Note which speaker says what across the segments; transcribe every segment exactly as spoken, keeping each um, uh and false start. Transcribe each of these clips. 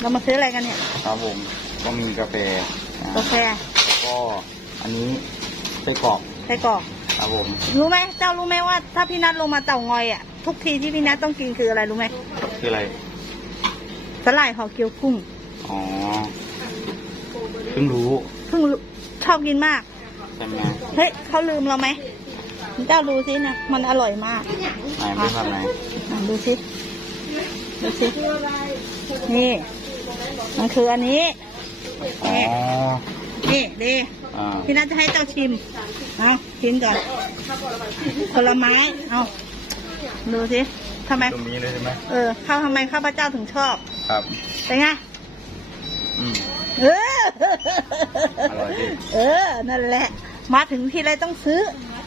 Speaker 1: เรามาซื้ออะไรกันเนี่ย
Speaker 2: ครับผมก็มีกาแฟ
Speaker 1: กาแฟ
Speaker 2: ก็อันนี้ไส้กรอก
Speaker 1: ไส้กรอก
Speaker 2: ครับผม
Speaker 1: รู้ไหมเจ้ารู้ไหมว่าถ้าพี่นัทลงมาเต่างอยอ่ะทุกทีที่พี่นัทต้องกินคืออะไรรู้ไหม
Speaker 2: คืออะไร
Speaker 1: สลายห่อเกี๊ยวกุ้ง
Speaker 2: อ๋อเพิ่งรู้
Speaker 1: เพิ่งชอบกินมาก
Speaker 2: ใช่ไหม
Speaker 1: เฮ้ยเขาลืมเราไหมเจ้าดูสินะมันอร่อยมาก
Speaker 2: ไหนเป็นแบบไหน
Speaker 1: ดูสิดูสินี่มันคืออันนี้
Speaker 2: อ๋อ
Speaker 1: นี่ดีพี่นัทจะให้เจ้าชิมเอาชิมก่อนผลไม้เอาดูสิทำไม
Speaker 2: ตรงนี้เลยใช่ไหม
Speaker 1: เออข้าวทำไมข้าพเจ้าถึงชอบ
Speaker 2: ครับ
Speaker 1: เป็นไง
Speaker 2: อืม
Speaker 1: เออ
Speaker 2: อร่อยดิ
Speaker 1: เออนั่นแหละมาถึงทีไรต้องซื้อ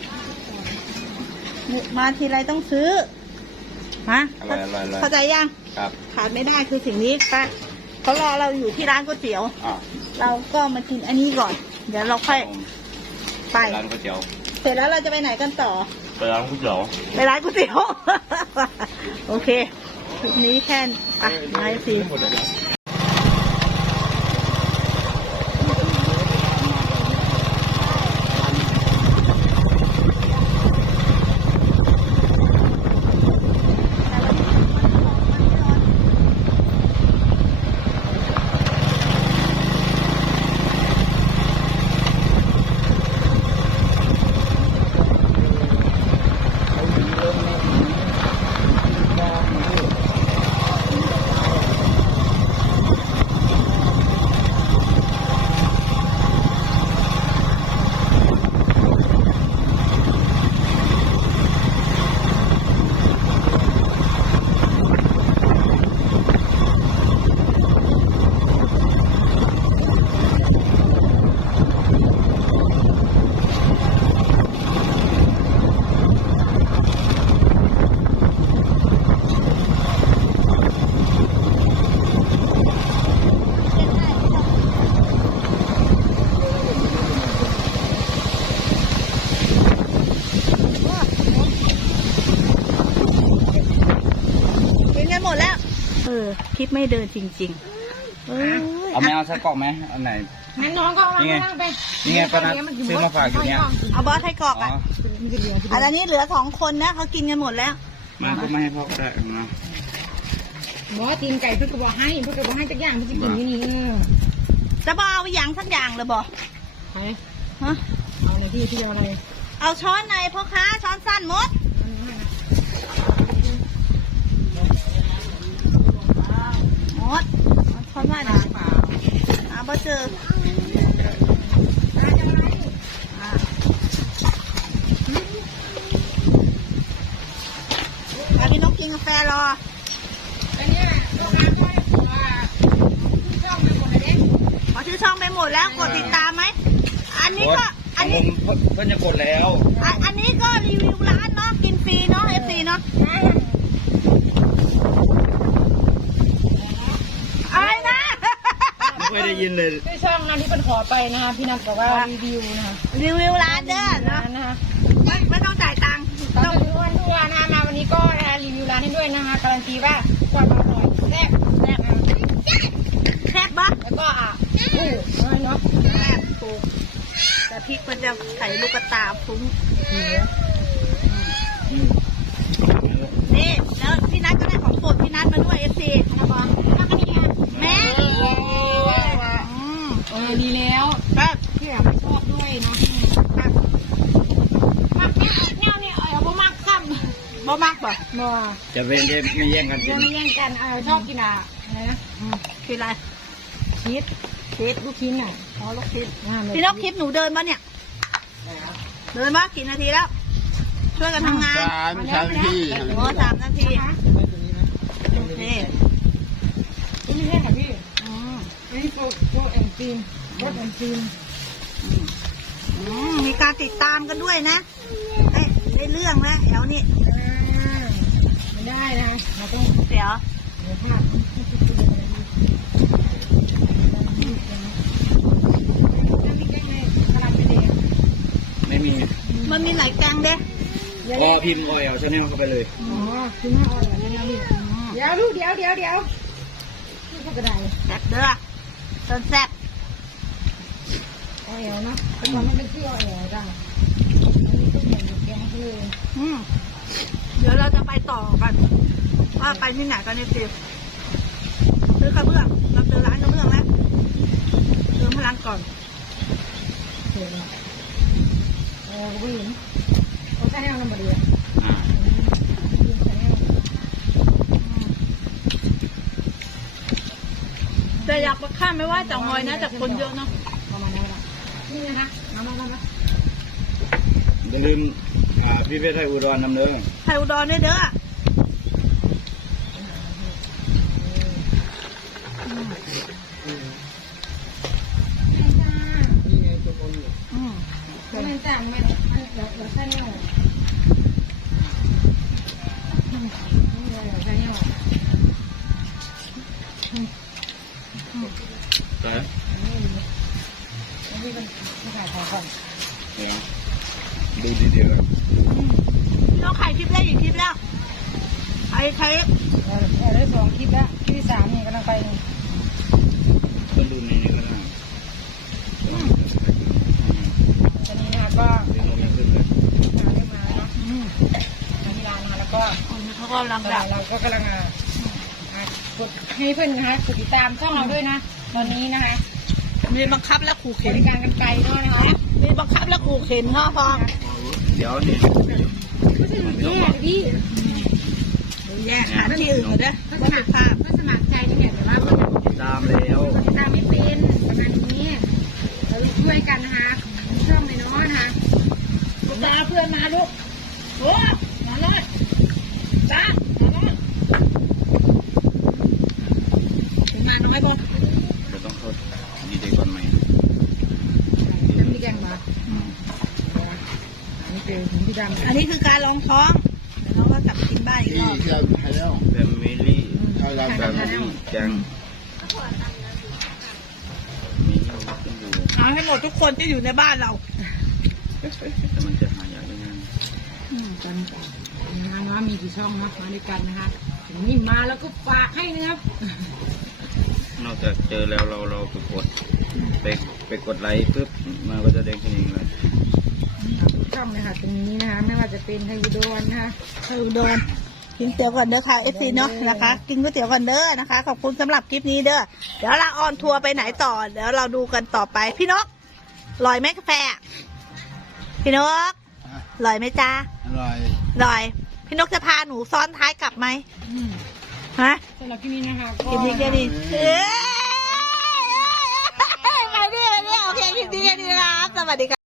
Speaker 1: มาทีไรต้องซื้อฮะเข้าใจยัง
Speaker 2: ครับ
Speaker 1: ขาดไม่ได้คือสิ่งนี้ไปเขารอเราอยู่ที่ร้านก๋วยเตี๋ยวเราก็มากินอันนี้ก่อนเดี๋ยวเราค่อยไป
Speaker 2: ร้านก๋วยเตี๋ยว
Speaker 1: เสร็จแล้วเราจะไปไหนกันต่อ
Speaker 2: ไปร้านก๋วยเตี๋ยว
Speaker 1: ไปร้านก๋วยเตี๋ยวโอเคคลิปนี้แค่อ่ะนายสิคลิปไม่เดินจริงๆเออ
Speaker 2: เอาไม่เอาไส้กรอกไหมอันไหน
Speaker 3: งั้นน้องก็เอาล่างไป
Speaker 2: นี่ไงปนัดซื้อมาฝากอยู่เนี่ย
Speaker 1: เอาบอสไส้กรอกอ่ะอันนี้เหลือสองคนนะเขากินกันหมดแล้ว
Speaker 2: มาก็ไม่ให้พ่อก็ได้นะ
Speaker 3: บอสตีนไก่เพื่อจะบอกให้เพื่อจะบอกให้สักอย่างเพื่อจะกินที่นี่
Speaker 1: จะบอเอาอย่างสักอย่างเลยบอ
Speaker 3: ฮะเอาในที่ที่อะไร
Speaker 1: เอาช้อนในพ่อค้าช้อนสั้นมดหมดช้อนว่าไหนหาบ่เจอแล้วพี่นกกินกาแฟรอ
Speaker 3: อันนี้ลูกค้าก็ได้บอกว่าช่องไปหมดเลยเด้
Speaker 1: ขอชื่อช่องไปหมดแล้วกดติดตามไหมอันนี้ก็
Speaker 2: อันนี้เพื่อนจะกดแล้ว
Speaker 1: อันนี้ก็รีวิวร้านเนาะกินฟรีเนาะเอฟซีเนาะ
Speaker 2: ไม่ได้ยินเลย
Speaker 3: ที่ช่องนั้นที่เป็นขอไปนะคะพี่นัทบอกว่ารีวิวนะคะ
Speaker 1: รีวิวร้านเด้อเนาะ
Speaker 3: นะคะ
Speaker 1: ไม่ไม่ต้องจ่ายตังค์
Speaker 3: ต้องทุกวันทุกวันนะคะมาวันนี้ก็รีวิวร้านให้ด้วยนะคะการันตีว่ากว่าอร่อยแซ่บแซ่บ
Speaker 1: แซ่บบ้า
Speaker 3: แล้วก็อ่ะอู้เนาะ
Speaker 1: แซ่บถูกแต่พริกมันจะใส่ลูกตาฟุ้งนี่แล้วพี่นัทก็ได้ของโปรดพี่นัทมาด้วยเอฟซีนะบอลแม่
Speaker 3: เออดีแล้ว
Speaker 1: แบบ
Speaker 3: พี่อยากชอบด้วยเนาะมักเนี่ยเนี่ยเนี่ยเออบ่มักซ้
Speaker 1: ำบ่มักบ่
Speaker 3: บ่
Speaker 2: จะเป็นไม่แย่งกัน
Speaker 3: กินไม่แย่งกันเออชอบกินอะอะไรนะ
Speaker 1: กินอะไร
Speaker 3: ชีสชีสลูกชิ้นอ่ะ
Speaker 1: อ๋อลูกชิ้นพี่นกคลิปหนูเดินมาเนี่ยเดินมากี่นาทีแล้วช่วยกันทำงาน
Speaker 2: สามนาที
Speaker 1: โอ้สามนาทีโอเค
Speaker 3: ไม่ใช่ค่ะพี่อ๋อนี่โปรโปรแอนซีนโปรแอนซีน
Speaker 1: มีการติดตามกันด้วยนะเอ้ยได้เรื่องแล้วเดี๋ยวนี่
Speaker 3: ไม่ได้นะเราต้อง
Speaker 1: เดี๋ยว
Speaker 3: เดี๋ยวพลาด
Speaker 2: ไม่มี
Speaker 1: มันมีหลายแกงเด้
Speaker 2: ก็พิมพ์ออยเอาชาแนลเข้าไปเลย
Speaker 3: อ๋อพิมพ์ออยเอาชาแนลดิเดี๋ยวลูกเดี๋ยวเดี๋ยวเดี๋ยวก็ได้
Speaker 1: แซ่บเด้อต้นแซ่บ
Speaker 3: ออแอลเนาะแต่ก่อนมันเป็นที่ออแอลจ้ะอันนี้ก็เหมือนแกงเลย
Speaker 1: อืมเดี๋ยวเราจะไปต่อกันว่าไปที่ไหนกันเนี่ยพี่ซื้อกระเบื้องเราเจอร้านกระเบื้องแล้วเติมพลังก่อน
Speaker 3: เดี๋ยวโอ้ก็เห็นโอ้ใช่แนวน้ำบดีอ่ะ
Speaker 2: อ่า
Speaker 1: แต่อยากไปข้ามไม่ว่าจะงอยนะแต่คนเยอะเนาะ
Speaker 3: ประมาณนั้นละนี่นะคะมามามามา
Speaker 2: อย่าลืมอ่าพี่เพชรไทยอุดรนำเลย
Speaker 1: ไทยอุดรด้วยเด้ออืม
Speaker 3: ไม่จ้าไม่จ้าไม่เดี๋ยวเดี๋ยวใช่แนวนี่เลยใช่แนว
Speaker 2: แต่
Speaker 3: นี่เป็นที่ขายของก่อน
Speaker 2: ดูดีๆเลย
Speaker 1: เราขายคลิปแรกอีกคลิปแล้วใครใคร
Speaker 3: เออเออได้สองคลิปแล้วคลิปที่สามนี่กำลังไป
Speaker 2: มันดูนี่ก็ได้
Speaker 3: ตอนนี้นะคะก็
Speaker 2: ดึงลงยังขึ้นเลย
Speaker 3: มาเรียกมาแล้วเนาะ
Speaker 1: อืม
Speaker 3: มาที่ร้านนะคะแล้วก็
Speaker 1: คนเขาก็กำลัง
Speaker 3: เรา
Speaker 1: ดับ
Speaker 3: เราก็กำลังอ่ะอ่ะกดให้เพื่อนนะคะกดติดตามช่องเราด้วยนะ ตอนนี้นะคะ
Speaker 1: มีบังคับและขู่
Speaker 3: บ
Speaker 1: เข็น
Speaker 3: ริการกันไกลด้วยนะคะ
Speaker 1: มีบังคับและขู่เข็นพ่อพอง
Speaker 2: เดี๋ยวนี่
Speaker 3: ก็จะแย่พี่
Speaker 1: แยกหาที่อื่นเด้อวัตถุภาพ
Speaker 3: ก็สมัครใจนี่ไงแต่ว่าก็จะ
Speaker 2: ติดตามแล้ว
Speaker 3: ติดตามไม่เป็นประมาณนี้เราช่วยกันนะคะช่องเลยเนาะนะคะตาเพื่อนมาลูกโอ้มาเลยจ้ามาเลย
Speaker 1: ถึงมาน้อยบ่
Speaker 2: เดี๋ยวต้องเข้าดีเด็กก่อนไหม
Speaker 3: น้ำพริกแกงมา
Speaker 2: อืม
Speaker 3: อันนี้เป็นถุงที่ดำ
Speaker 1: อันนี้คือการลองท้องเดี๋ยวเราก็กลับกินบ้านอีกรอบ
Speaker 2: แฟมิลี่แฟมิลี่แกงมีนี่ขึ้นอยู่
Speaker 1: เอาให้หมดทุกคนที่อยู่ในบ้านเรา
Speaker 2: แต่มันจะหายากได้ไง
Speaker 3: กันนะคะว่ามีกี่ช่องนะมาด้วยกันนะคะถึงนี่มาแล้วก็ฝากให้นะครับ
Speaker 2: นอกจากเจอแล้วเราเราไปกดไปไปกดไลค์ปุ๊บมันก็จะเด้งขึ้นเองเลย
Speaker 3: ทุกช่องเลยค่ะตรงนี้นะคะไม่ว่าจะเป็นไทยอุดรนะคะ
Speaker 1: เออเดินกินเตี๋ยวก่อนเด้อค่ะเอฟซีเนาะนะคะ กินก๋วยเตี๋ยวก่อนเด้อนะคะ ขอบคุณสำหรับคลิปนี้เด้อเดี๋ยวเราออนทัวร์ไปไหนต่อ เดี๋ยวเราดูกันต่อไปพี่นกลอยไหมกาแฟพี่นกลอยไหมจ้า
Speaker 2: อร่อย
Speaker 1: ลอย พี่นกจะพาหนูซ้อนท้ายกลับไหมฮะ
Speaker 3: สำหรับที่นี้นะคะก็
Speaker 1: คลิปนี้แค่นี้เอ้ยไปดิไปดิโอเคคลิปนี้แค่นี้นะครับสวัสดีค่ะ